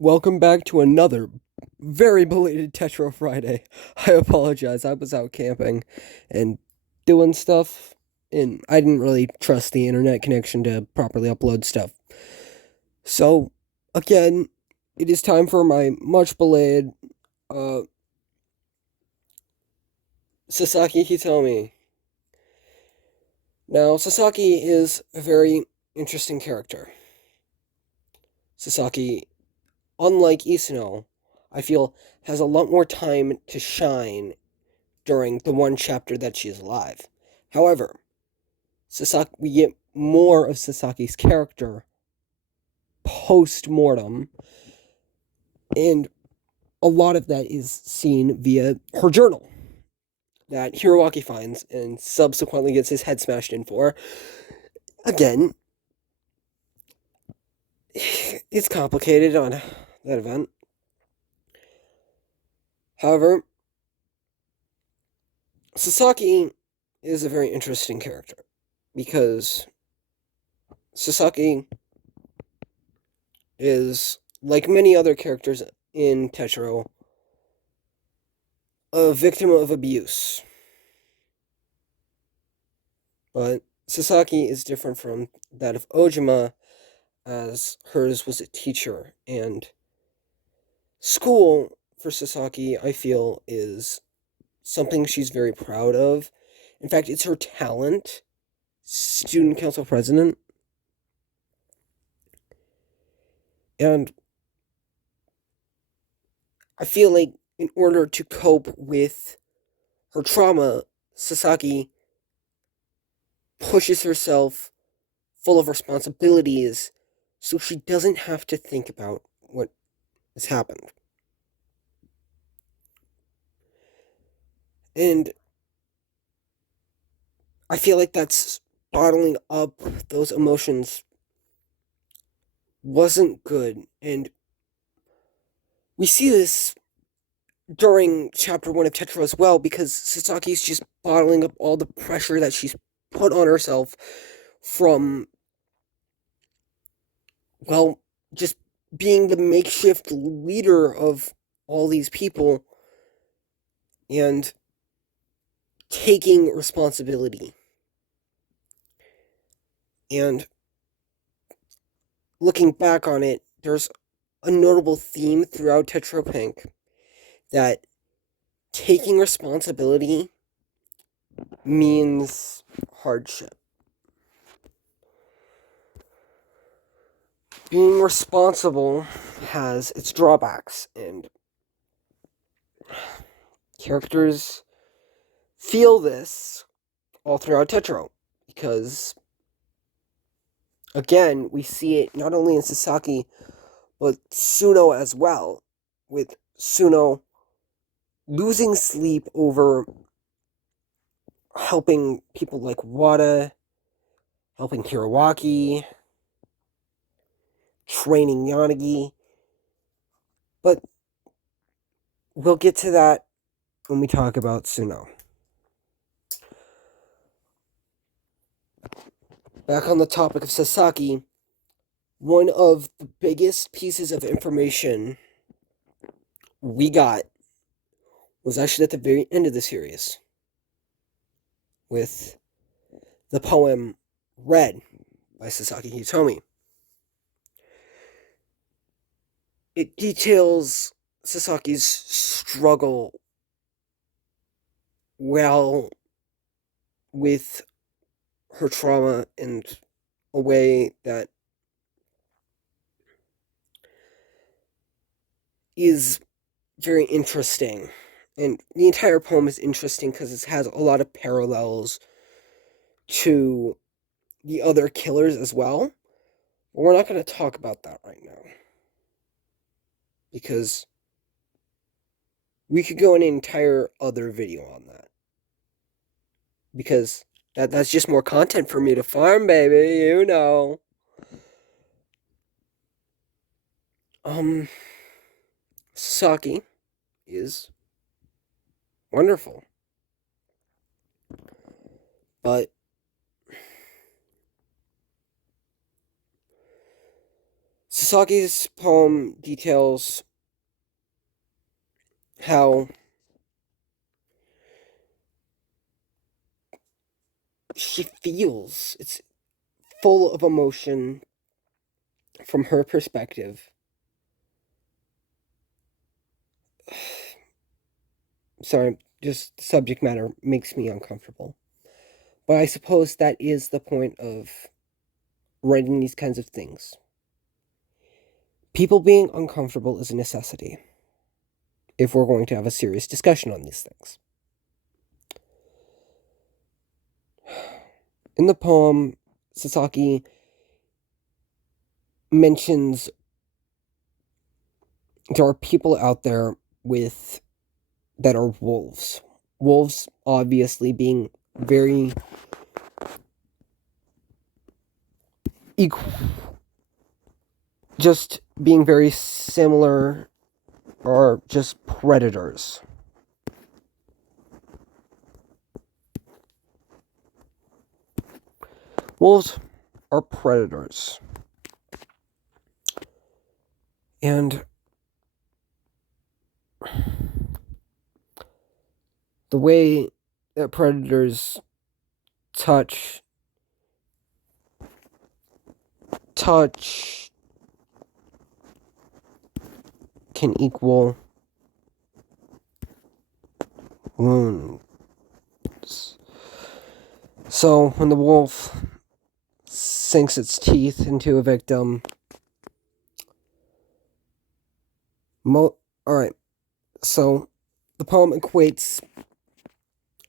Welcome back to another very belated Tetro Friday. I apologize. I was out camping and doing stuff, and I didn't really trust the internet connection to properly upload stuff. So, again, it is time for my much belated uh, Sasaki Hitomi. Now, Sasaki is a very interesting character. Sasaki, unlike Isuno, I feel has a lot more time to shine during the one chapter that she is alive. However, we get more of Sasaki's character post mortem, and a lot of that is seen via her journal that Hiroaki finds and subsequently gets his head smashed in for. Again, it's complicated on that event. However, Sasaki is a very interesting character because Sasaki is, like many other characters in Tetro, a victim of abuse. But Sasaki is different from that of Ojima, as hers was a teacher, and school for Sasaki, I feel, is something she's very proud of. In fact, it's her talent. Student council president. And I feel like in order to cope with her trauma, Sasaki pushes herself full of responsibilities so she doesn't have to think about what has happened. And I feel like that's bottling up those emotions wasn't good. And we see this during chapter 1 of Tetra as well, because Sasaki's just bottling up all the pressure that she's put on herself from, well, just being the makeshift leader of all these people and taking responsibility. And looking back on it, there's a notable theme throughout Tetra Pink that taking responsibility means hardship. Being responsible has its drawbacks, and characters feel this all throughout Tetro, because, again, we see it not only in Sasaki, but Suno as well, with Suno losing sleep over helping people like Wada, helping Hiroaki, training Yanagi. But we'll get to that when we talk about Suno. Back on the topic of Sasaki, one of the biggest pieces of information we got was actually at the very end of the series, with the poem Red by Sasaki Hitomi. It details Sasaki's struggle well with her trauma in a way that is very interesting. And the entire poem is interesting because it has a lot of parallels to the other killers as well. But we're not going to talk about that right now, because we could go in an entire other video on that. Because that's just more content for me to farm, baby, you know. Sasaki is wonderful. But Sasaki's poem details how she feels. It's full of emotion from her perspective. Sorry, just the subject matter makes me uncomfortable. But I suppose that is the point of writing these kinds of things. People being uncomfortable is a necessity if we're going to have a serious discussion on these things. In the poem, Sasaki mentions there are people out there that are wolves. Wolves obviously being very just being very similar, or just predators. Wolves are predators. And the way that predators touch can equal wounds. So when the wolf sinks its teeth into a victim, alright, so the poem equates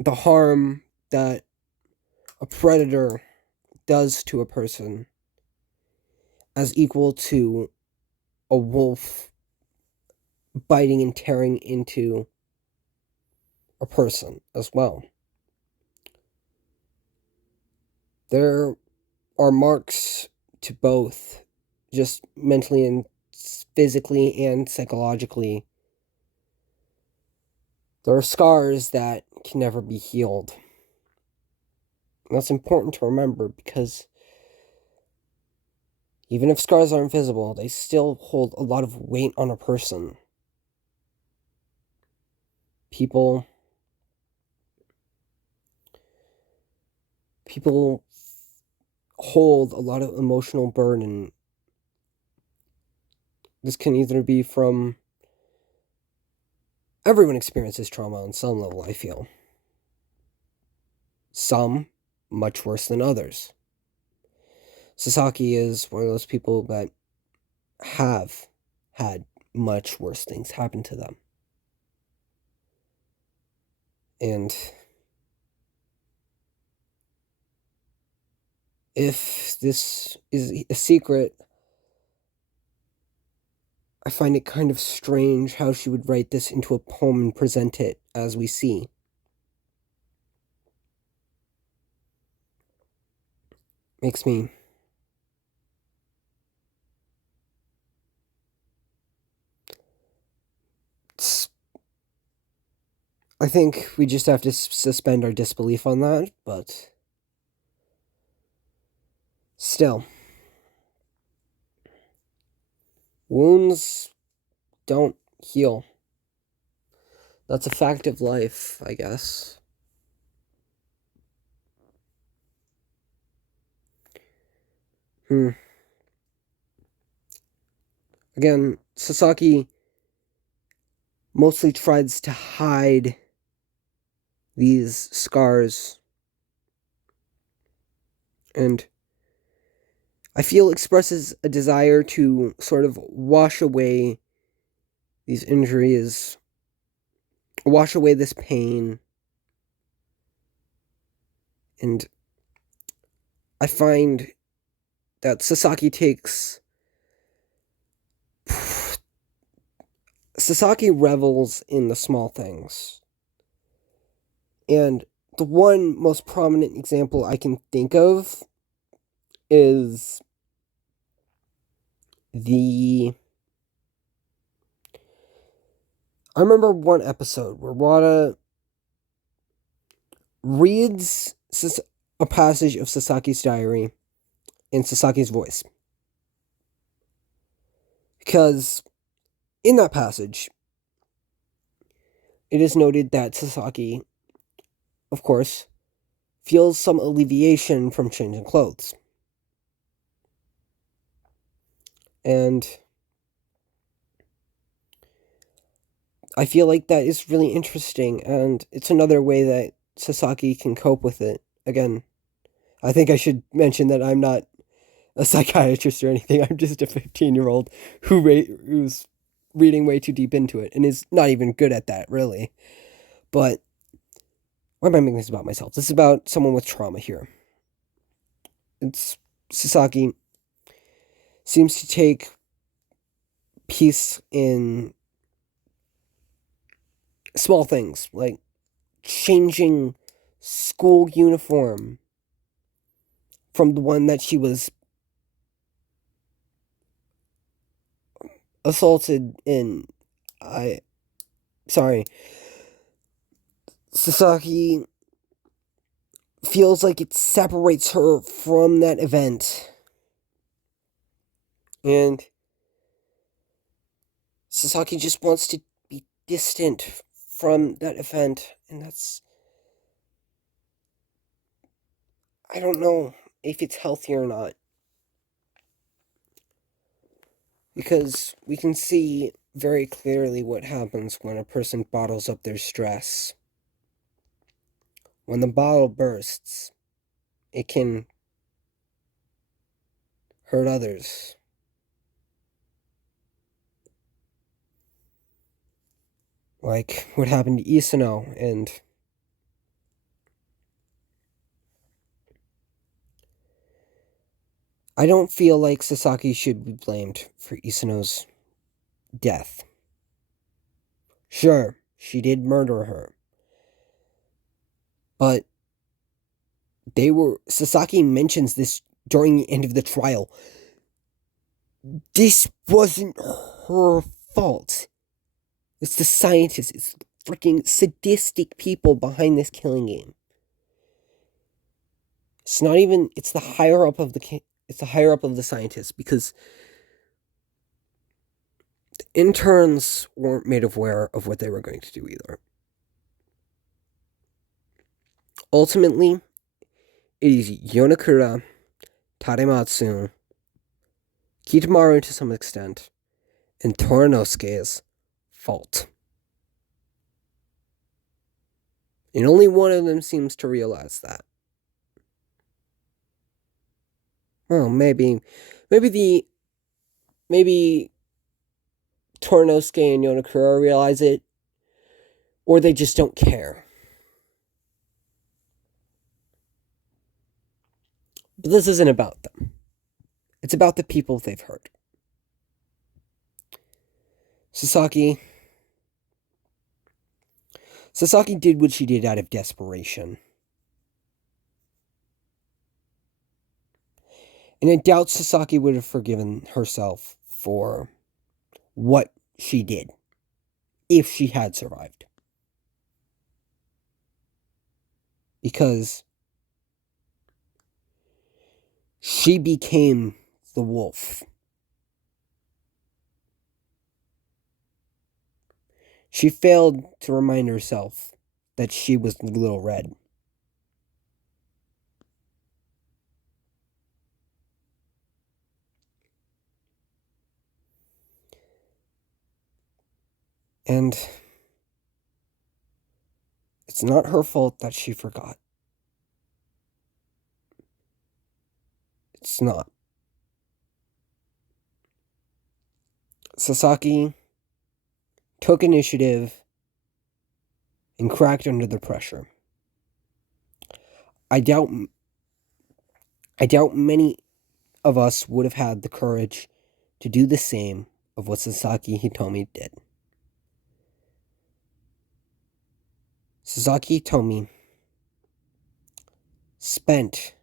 the harm that a predator does to a person as equal to a wolf biting and tearing into a person as well. There are marks to both, just mentally and physically and psychologically. There are scars that can never be healed. And that's important to remember, because even if scars are invisible, they still hold a lot of weight on a person. People hold a lot of emotional burden. This can either be from... Everyone experiences trauma on some level, I feel. Some much worse than others. Sasaki is one of those people that have had much worse things happen to them. And if this is a secret, I find it kind of strange how she would write this into a poem and present it as we see. Makes me... I think we just have to suspend our disbelief on that, but still. Wounds don't heal. That's a fact of life, I guess. Again, Sasaki mostly tries to hide these scars, and I feel expresses a desire to sort of wash away these injuries, wash away this pain. And I find that Sasaki revels in the small things. And the one most prominent example I can think of is I remember one episode where Wada reads a passage of Sasaki's diary in Sasaki's voice. Because in that passage, it is noted that Sasaki, of course, feels some alleviation from changing clothes. And I feel like that is really interesting, and it's another way that Sasaki can cope with it. Again, I think I should mention that I'm not a psychiatrist or anything. I'm just a 15-year-old who's reading way too deep into it and is not even good at that, really. But why am I making this about myself? This is about someone with trauma here. It's Sasaki seems to take peace in small things like changing school uniform from the one that she was assaulted in. Sorry. Sasaki feels like it separates her from that event. And Sasaki just wants to be distant from that event. And that's. I don't know if it's healthy or not. Because we can see very clearly what happens when a person bottles up their stress. When the bottle bursts, it can hurt others. Like what happened to Isano, and I don't feel like Sasaki should be blamed for Isano's death. Sure, she did murder her. But Sasaki mentions this during the end of the trial. This wasn't her fault. It's the scientists, it's freaking sadistic people behind this killing game. It's not even, it's the higher up of the scientists, because the interns weren't made aware of what they were going to do either. Ultimately, it is Yonakura, Tarematsu, Kitamaru to some extent, and Torinosuke's fault. And only one of them seems to realize that. Well, maybe Torinosuke and Yonakura realize it, or they just don't care. But this isn't about them. It's about the people they've hurt. Sasaki did what she did out of desperation. And I doubt Sasaki would have forgiven herself for what she did if she had survived. Because she became the wolf. She failed to remind herself that she was Little Red. And it's not her fault that she forgot. It's not. Sasaki took initiative and cracked under the pressure. I doubt many of us would have had the courage to do the same of what Sasaki Hitomi did. Sasaki Hitomi spent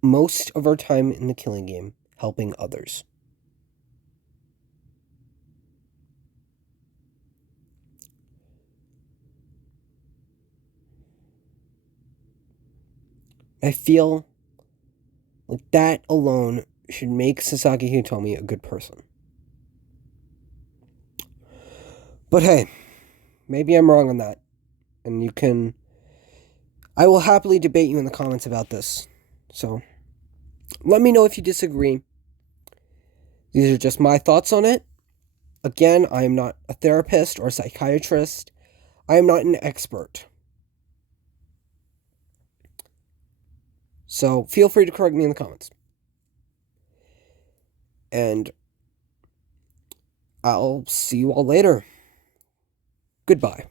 most of her time in the killing game helping others. I feel like that alone should make Sasaki Hitomi a good person. But hey, maybe I'm wrong on that. And you can. I will happily debate you in the comments about this. So, let me know if you disagree. These are just my thoughts on it. Again, I am not a therapist or a psychiatrist. I am not an expert. So, feel free to correct me in the comments. And I'll see you all later. Goodbye.